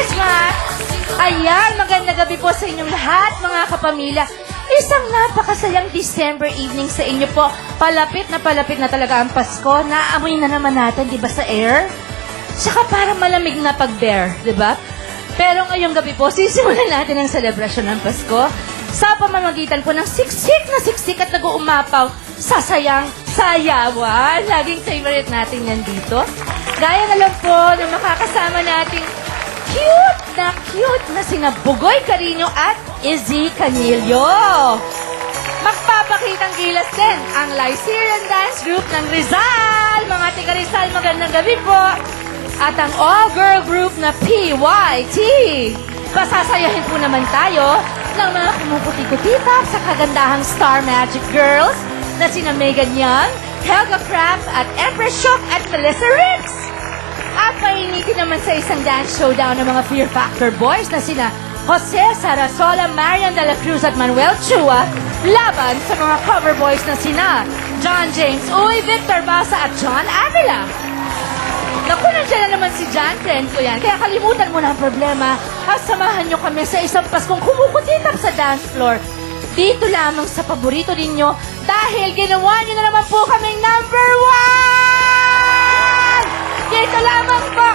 Christmas! Ayan, magandang gabi po sa inyong lahat, mga kapamilya. Isang napakasayang December evening sa inyo po. Palapit na talaga ang Pasko. Naamoy na naman natin, di ba, sa air? Tsaka parang malamig na pag-bear, di ba? Pero ngayong gabi po, sisimulan natin ang selebrasyon ng Pasko sa pamamagitan po ng siksik at nag-uumapaw sa sayang sayawan. Laging favorite natin yan dito. Gaya na lang po ng makakasama nating cute na sina Bugoy Carino at Izzy Canillo. Magpapakitang gilas din ang Lycerian Dance Group ng Rizal. Mga tiga Rizal, magandang gabi po. At ang all-girl group na PYT. Pasasayahin po naman tayo ng mga kumukuti-kutitap sa kagandahang Star Magic Girls na sina Megan Young, Helga Craft at Empress Shock at Melissa Ricks. At painitin naman sa isang dance showdown ng mga Fear Factor boys na sina Jose Sarasola, Marian de la Cruz at Manuel Chua laban sa mga cover boys na sina John James Uy, Victor Basa at John Avila. Naku, nandiyan na naman si John, friend ko yan. Kaya kalimutan mo na ang problema at samahan nyo kami sa isang Paskong kumukutitap sa dance floor. Dito lamang sa paborito ninyo dahil ginawa nyo na naman po kaming #1! Dito lamang po